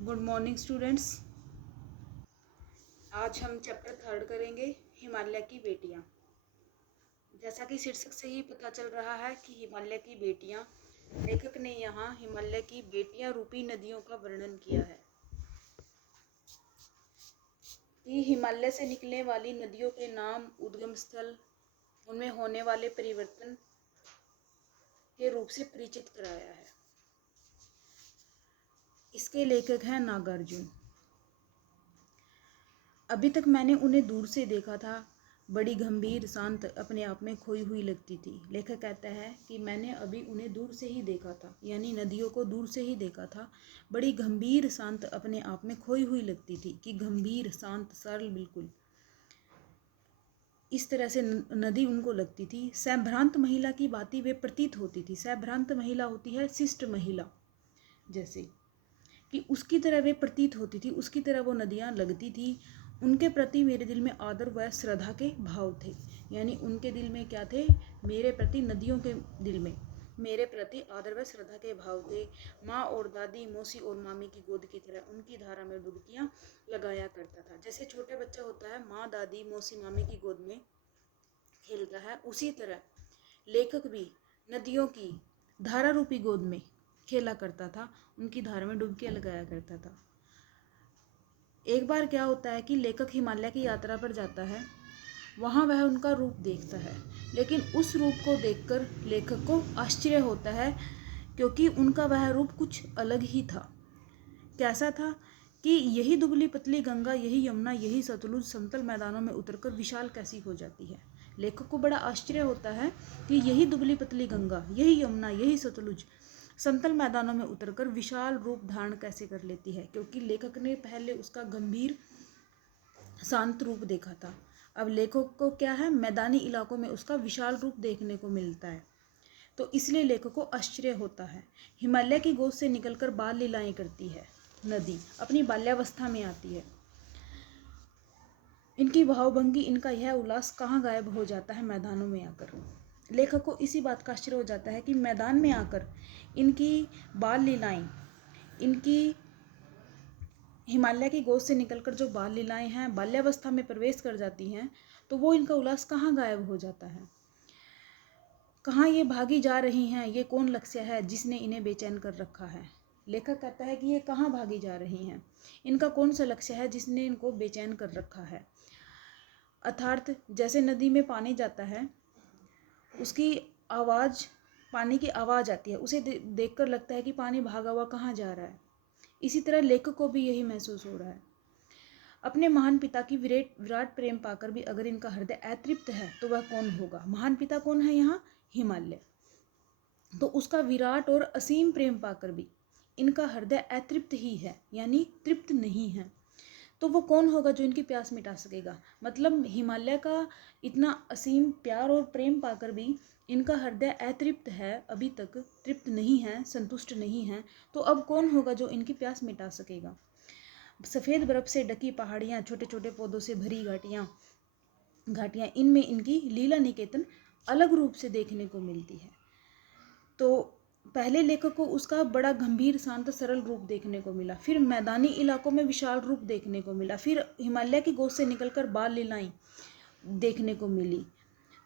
Good morning students. आज हम chapter 3 करेंगे, हिमालय की बेटियां। जैसा कि शीर्षक से ही पता चल रहा है कि हिमालय की बेटियां, लेखक ने यहाँ हिमालय की बेटियां रूपी नदियों का वर्णन किया है कि हिमालय से निकलने वाली नदियों के नाम, उद्गम स्थल, उनमें होने वाले परिवर्तन के रूप से परिचित कराया है। इसके लेखक हैं नागार्जुन। अभी तक मैंने उन्हें दूर से देखा था, बड़ी गंभीर, शांत, अपने आप में खोई हुई लगती थी। लेखक कहता है कि मैंने अभी उन्हें दूर से ही देखा था, यानी नदियों को दूर से ही देखा था। बड़ी गंभीर, शांत, अपने आप में खोई हुई लगती थी। कि गंभीर, शांत, सरल, बिल्कुल इस तरह से नदी उनको लगती थी। सभ्रांत महिला की बातें वे प्रतीत होती थी। सभ्रांत महिला होती है शिष्ट महिला, जैसे कि उसकी तरह वे प्रतीत होती थी, उसकी तरह वो नदियाँ लगती थी। उनके प्रति मेरे दिल में आदर व श्रद्धा के भाव थे। यानी उनके दिल में क्या थे? मेरे प्रति, नदियों के दिल में मेरे प्रति आदर व श्रद्धा के भाव थे। माँ और दादी, मौसी और मामी की गोद की तरह उनकी धारा में डुबकियाँ लगाया करता था। जैसे छोटा बच्चा होता है, माँ, दादी, मौसी, मामी की गोद में खेलता है, उसी तरह लेखक भी नदियों की धारा रूपी गोद में खेला करता था, उनकी धारा में डुबकियाँ लगाया करता था। एक बार क्या होता है कि लेखक हिमालय की यात्रा पर जाता है। वहाँ वह उनका रूप देखता है, लेकिन उस रूप को देखकर लेखक को आश्चर्य होता है, क्योंकि उनका वह रूप कुछ अलग ही था। कैसा था कि यही दुबली पतली गंगा, यही यमुना, यही सतलुज समतल मैदानों में उतरकर विशाल कैसी हो जाती है। लेखक को बड़ा आश्चर्य होता है कि यही दुबली पतली गंगा, यही यमुना, यही सतलुज समतल मैदानों में उतरकर विशाल रूप धारण कैसे कर लेती है, क्योंकि लेखक ने पहले उसका गंभीर, शांत रूप देखा था। अब लेखक को क्या है, मैदानी इलाकों में उसका विशाल रूप देखने को मिलता है, तो इसलिए लेखक को आश्चर्य होता है। हिमालय की गोद से निकलकर बाल लीलाएं करती है नदी, अपनी बाल्यावस्था में आती है। इनकी भावभंगी, इनका यह उल्लास कहाँ गायब हो जाता है? मैदानों में आकर। लेखक को इसी बात का आश्चर्य हो जाता है कि मैदान में आकर इनकी बाल लीलाएं, इनकी हिमालय की गोद से निकलकर जो बाल लीलाएं हैं, बाल्यावस्था में प्रवेश कर जाती हैं, तो वो इनका उल्लास कहाँ गायब हो जाता है? कहाँ ये भागी जा रही हैं? ये कौन लक्ष्य है जिसने इन्हें बेचैन कर रखा है? लेखक कहता है कि ये कहाँ भागी जा रही हैं, इनका कौन सा लक्ष्य है जिसने इनको बेचैन कर रखा है। अर्थात जैसे नदी में पानी जाता है, उसकी आवाज़, पानी की आवाज़ आती है, उसे देखकर लगता है कि पानी भागा हुआ कहाँ जा रहा है। इसी तरह लेखक को भी यही महसूस हो रहा है। अपने महान पिता की विराट प्रेम पाकर भी अगर इनका हृदय अतृप्त है, तो वह कौन होगा? महान पिता कौन है यहाँ? हिमालय। तो उसका विराट और असीम प्रेम पाकर भी इनका हृदय अतृप्त ही है, यानी तृप्त नहीं है। तो वो कौन होगा जो इनकी प्यास मिटा सकेगा? मतलब हिमालय का इतना असीम प्यार और प्रेम पाकर भी इनका हृदय अतृप्त है, अभी तक तृप्त नहीं है, संतुष्ट नहीं है। तो अब कौन होगा जो इनकी प्यास मिटा सकेगा? सफ़ेद बर्फ से ढकी पहाड़ियाँ, छोटे छोटे पौधों से भरी घाटियाँ, इनमें इनकी लीला निकेतन अलग रूप से देखने को मिलती है। तो पहले लेखक को उसका बड़ा गंभीर, शांत, सरल रूप देखने को मिला, फिर मैदानी इलाकों में विशाल रूप देखने को मिला, फिर हिमालय की गोद से निकलकर बाल लीलाएं देखने को मिली।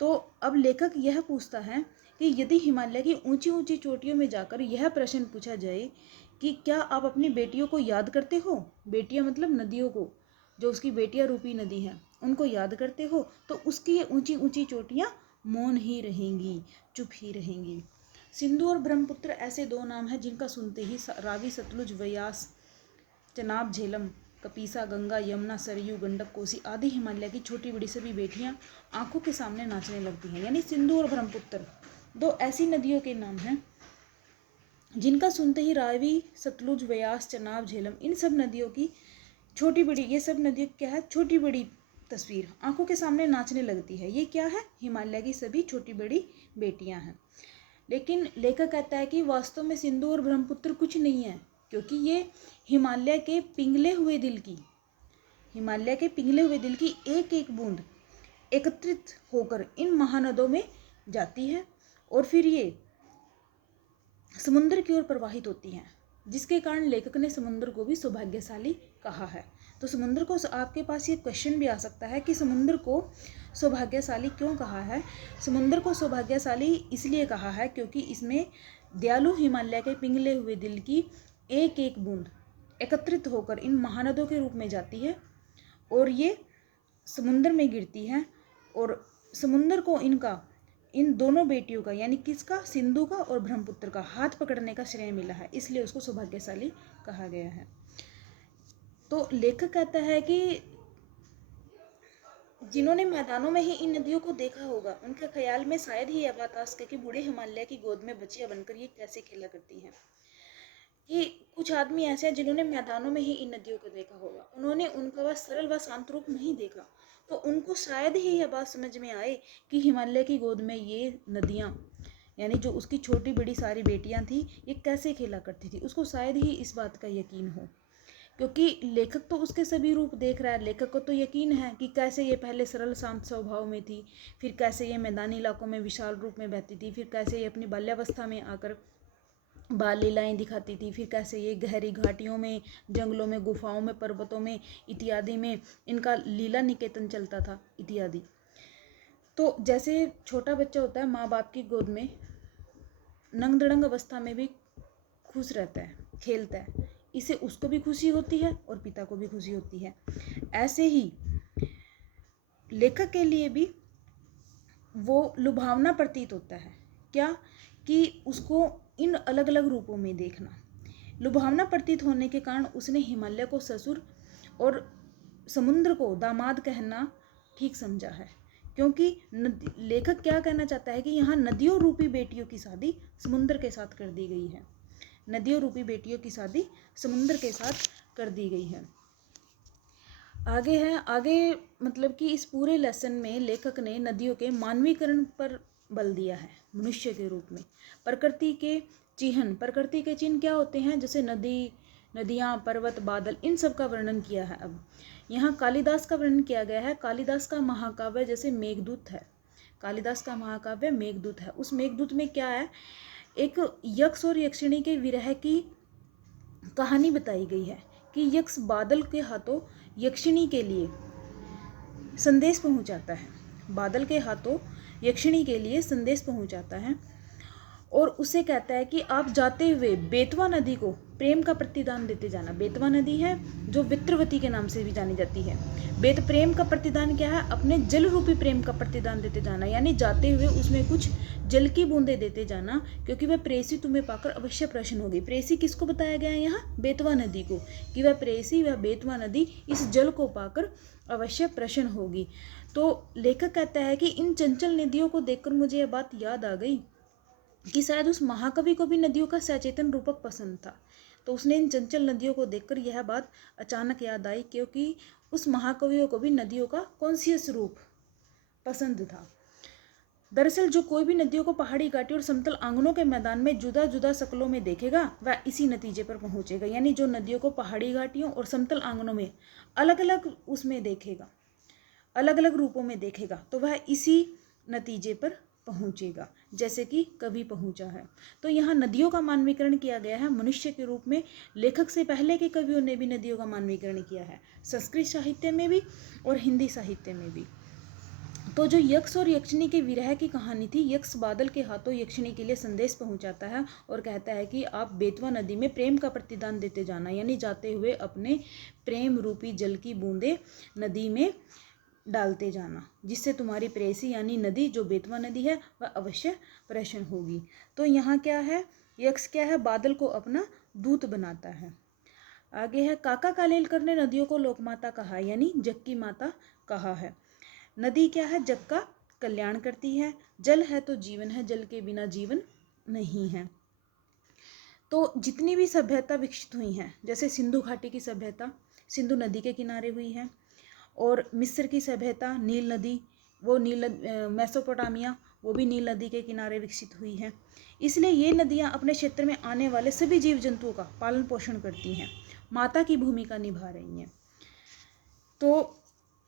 तो अब लेखक यह पूछता है कि यदि हिमालय की ऊंची ऊंची चोटियों में जाकर यह प्रश्न पूछा जाए कि क्या आप अपनी बेटियों को याद करते हो? बेटियां मतलब नदियों को, जो उसकी बेटियां रूपी नदी हैं, उनको याद करते हो? तो उसकी ये ऊंची ऊंची चोटियां मौन ही रहेंगी, चुप ही रहेंगी। सिंधु और ब्रह्मपुत्र ऐसे दो नाम हैं जिनका सुनते ही रावी, सतलुज, व्यास, चनाब, झेलम, कपीसा, गंगा, यमुना, सरयू, गंडक, कोसी आदि हिमालय की छोटी बड़ी सभी बेटियां आंखों के सामने नाचने लगती हैं। यानी सिंधु और ब्रह्मपुत्र दो ऐसी नदियों के नाम हैं जिनका सुनते ही रावी, सतलुज, व्यास, चनाब, झेलम, इन सब नदियों की छोटी बड़ी, ये सब नदियों क्या है, छोटी बड़ी तस्वीर आंखों के सामने नाचने लगती है। ये क्या है? हिमालय की सभी छोटी बड़ी बेटियां हैं। लेकिन लेखक कहता है कि वास्तव में सिंधु और ब्रह्मपुत्र कुछ नहीं है, क्योंकि ये हिमालय के पिघले हुए दिल की, हिमालय के पिघले हुए दिल की एक एक बूंद एकत्रित होकर इन महानदों में जाती है और फिर ये समुद्र की ओर प्रवाहित होती हैं। जिसके कारण लेखक ने समुद्र को भी सौभाग्यशाली कहा है। तो समुद्र को, आपके पास ये क्वेश्चन भी आ सकता है कि समुद्र को सौभाग्यशाली क्यों कहा है। समुद्र को सौभाग्यशाली इसलिए कहा है क्योंकि इसमें दयालु हिमालय के पिघले हुए दिल की एक एक बूंद एकत्रित होकर इन महानदों के रूप में जाती है और ये समुद्र में गिरती है। और समुद्र को इन दोनों बेटियों का, यानी किसका, सिंधु का और ब्रह्मपुत्र का हाथ पकड़ने का श्रेय मिला है, इसलिए उसको सौभाग्यशाली कहा गया है। तो लेखक कहता है कि जिन्होंने मैदानों में ही इन नदियों को देखा होगा, उनके ख्याल में शायद ही यह बात आ सके कि बूढ़े हिमालय की गोद में बच्चियां बनकर ये कैसे खेला करती हैं। कि कुछ आदमी ऐसे हैं जिन्होंने मैदानों में ही इन नदियों को देखा होगा, उन्होंने उनका वह सरल व शांत रूप नहीं देखा, तो उनको शायद ही यह बात समझ में आए कि हिमालय की गोद में ये नदियाँ, यानी जो उसकी छोटी बड़ी सारी बेटियां थी, ये कैसे खेला करती थी। उसको शायद ही इस बात का यकीन हो, क्योंकि लेखक तो उसके सभी रूप देख रहा है। लेखक को तो यकीन है कि कैसे ये पहले सरल शांत स्वभाव में थी, फिर कैसे ये मैदानी इलाकों में विशाल रूप में बहती थी, फिर कैसे ये अपनी बाल्यावस्था में आकर बाल लीलाएँ दिखाती थी, फिर कैसे ये गहरी घाटियों में, जंगलों में, गुफाओं में, पर्वतों में इत्यादि में इनका लीला निकेतन चलता था इत्यादि। तो जैसे छोटा बच्चा होता है माँ बाप की गोद में नंग दड़ंग अवस्था में भी खुश रहता है, खेलता है, इसे उसको भी खुशी होती है और पिता को भी खुशी होती है। ऐसे ही लेखक के लिए भी वो लुभावना प्रतीत होता है, क्या, कि उसको इन अलग अलग रूपों में देखना लुभावना प्रतीत होने के कारण उसने हिमालय को ससुर और समुद्र को दामाद कहना ठीक समझा है। क्योंकि लेखक क्या कहना चाहता है कि यहाँ नदियों रूपी बेटियों की शादी समुद्र के साथ कर दी गई है, नदियों रूपी बेटियों की शादी समुद्र के साथ कर दी गई है। आगे मतलब कि इस पूरे लेसन में लेखक ने नदियों के मानवीकरण पर बल दिया है, मनुष्य के रूप में। प्रकृति के चिन्ह क्या होते हैं, जैसे नदी, नदियाँ, पर्वत, बादल, इन सब का वर्णन किया है। अब यहाँ कालिदास का वर्णन किया गया है। कालिदास का महाकाव्य जैसे मेघदूत है, कालिदास का महाकाव्य मेघदूत है। उस मेघदूत में क्या है, एक यक्ष और यक्षिणी के विरह की कहानी बताई गई है कि यक्ष बादल के हाथों यक्षिणी के लिए संदेश पहुंचाता है, बादल के हाथों यक्षिणी के लिए संदेश पहुंचाता है और उसे कहता है कि आप जाते हुए बेतवा नदी को प्रेम का प्रतिदान देते जाना। बेतवा नदी है जो वित्रवती के नाम से भी जानी जाती है। प्रेम का प्रतिदान क्या है, अपने जल रूपी प्रेम का प्रतिदान देते जाना, यानी जाते हुए उसमें कुछ जल की बूंदें देते जाना, क्योंकि वह प्रेयसी तुम्हें पाकर अवश्य प्रसन्न होगी। प्रेयसी किसको बताया गया है यहाँ, बेतवा नदी को, कि वह प्रेयसी, वह बेतवा नदी इस जल को पाकर अवश्य प्रसन्न होगी। तो लेखक कहता है कि इन चंचल नदियों को देखकर मुझे यह बात याद आ गई कि शायद उस महाकवि को भी नदियों का सचेतन रूपक पसंद था। तो उसने इन चंचल नदियों को देखकर यह बात अचानक याद आई, क्योंकि उस महाकवियों को भी नदियों का कॉन्शियस रूप पसंद था। दरअसल जो कोई भी नदियों को पहाड़ी घाटी और समतल आंगनों के मैदान में जुदा जुदा शक्लों में देखेगा, वह इसी नतीजे पर पहुंचेगा। यानी जो नदियों को पहाड़ी घाटियों और समतल आंगनों में अलग अलग उसमें देखेगा, अलग अलग रूपों में देखेगा, तो वह इसी नतीजे पर पहुंचेगा जैसे कि कवि पहुंचा है। तो यहाँ नदियों का मानवीकरण किया गया है मनुष्य के रूप में। लेखक से पहले के कवियों ने भी नदियों का मानवीकरण किया है, संस्कृत साहित्य में भी और हिंदी साहित्य में भी। तो जो यक्ष और यक्षिणी के विरह की कहानी थी, यक्ष बादल के हाथों यक्षिणी के लिए संदेश पहुंचाता है और कहता है कि आप बेतवा नदी में प्रेम का प्रतिदान देते जाना, यानी जाते हुए अपने प्रेम रूपी जल की बूंदें नदी में डालते जाना, जिससे तुम्हारी प्रेयसी यानी नदी जो बेतवा नदी है वह अवश्य प्रसन्न होगी। तो यहाँ क्या है, यक्ष क्या है, बादल को अपना दूत बनाता है। आगे है, काका कालेलकर ने नदियों को लोकमाता कहा, यानी जग की माता कहा है। नदी क्या है, जग का कल्याण करती है। जल है तो जीवन है, जल के बिना जीवन नहीं है। तो जितनी भी सभ्यता विकसित हुई हैं, जैसे सिंधु घाटी की सभ्यता सिंधु नदी के किनारे हुई है, और मिस्र की सभ्यता नील नदी, वो मेसोपोटामिया, वो भी नील नदी के किनारे विकसित हुई है। इसलिए ये नदियाँ अपने क्षेत्र में आने वाले सभी जीव जंतुओं का पालन पोषण करती हैं, माता की भूमिका निभा रही हैं। तो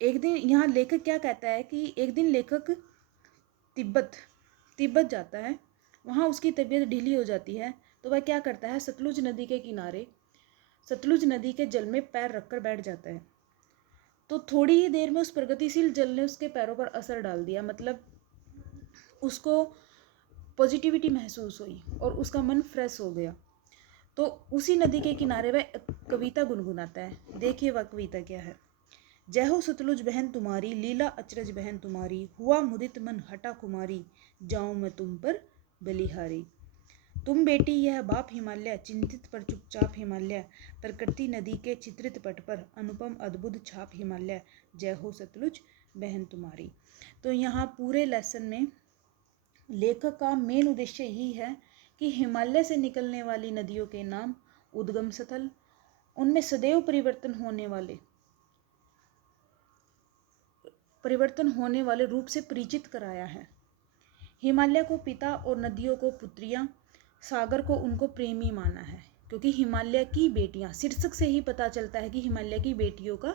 एक दिन यहाँ लेखक क्या कहता है कि एक दिन लेखक तिब्बत जाता है, वहाँ उसकी तबीयत ढीली हो जाती है, तो वह क्या करता है, सतलुज नदी के किनारे सतलुज नदी के जल में पैर रखकर बैठ जाता है। तो थोड़ी ही देर में उस प्रगतिशील जल ने उसके पैरों पर असर डाल दिया, मतलब उसको पॉजिटिविटी महसूस हुई और उसका मन फ्रेश हो गया। तो उसी नदी के किनारे वह कविता गुनगुनाता है। देखिए वह कविता क्या है। जय हो सतलुज बहन तुम्हारी, लीला अचरज बहन तुम्हारी, हुआ मुदित मन हटा कुमारी, जाऊं मैं तुम पर बलिहारी। तुम बेटी यह बाप हिमालय, चिंतित पर चुपचाप हिमालय, प्रकृति नदी के चित्रित पट पर अनुपम अद्भुत छाप हिमालय, जय हो सतलुज बहन तुम्हारी। तो यहाँ पूरे लेसन में लेखक का मेन उद्देश्य यही है कि हिमालय से निकलने वाली नदियों के नाम, उद्गम स्थल, उनमें सदैव परिवर्तन होने वाले रूप से परिचित कराया है। हिमालय को पिता और नदियों को पुत्रियां, सागर को उनको प्रेमी माना है, क्योंकि हिमालय की बेटियां, शीर्षक से ही पता चलता है कि हिमालय की बेटियों का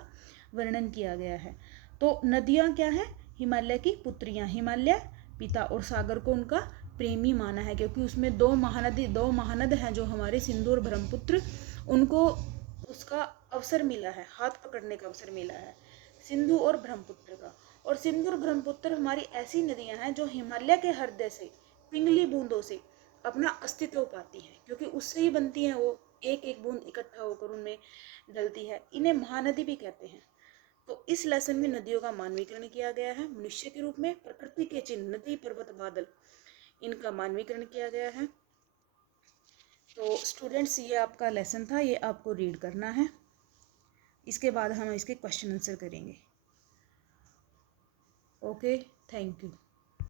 वर्णन किया गया है। तो नदियां क्या है, हिमालय की पुत्रियां, हिमालय पिता और सागर को उनका प्रेमी माना है, क्योंकि उसमें दो महानद हैं जो हमारे सिंधु और ब्रह्मपुत्र, उनको उसका अवसर मिला है, हाथ पकड़ने का अवसर मिला है सिंधु और ब्रह्मपुत्र का। और सिंधु और ब्रह्मपुत्र हमारी ऐसी नदियां हैं जो हिमालय के हृदय से पिंगली बूंदों से अपना अस्तित्व पाती हैं, क्योंकि उससे ही बनती हैं, वो एक एक बूंद इकट्ठा होकर उनमें डलती है। इन्हें महानदी भी कहते हैं। तो इस लेसन में नदियों का मानवीकरण किया गया है मनुष्य के रूप में। प्रकृति के चिन्ह नदी, पर्वत, बादल, इनका मानवीकरण किया गया है। तो स्टूडेंट्स, ये आपका लेसन था, ये आपको रीड करना है। इसके बाद हम इसके क्वेश्चन आंसर करेंगे। Okay, thank you.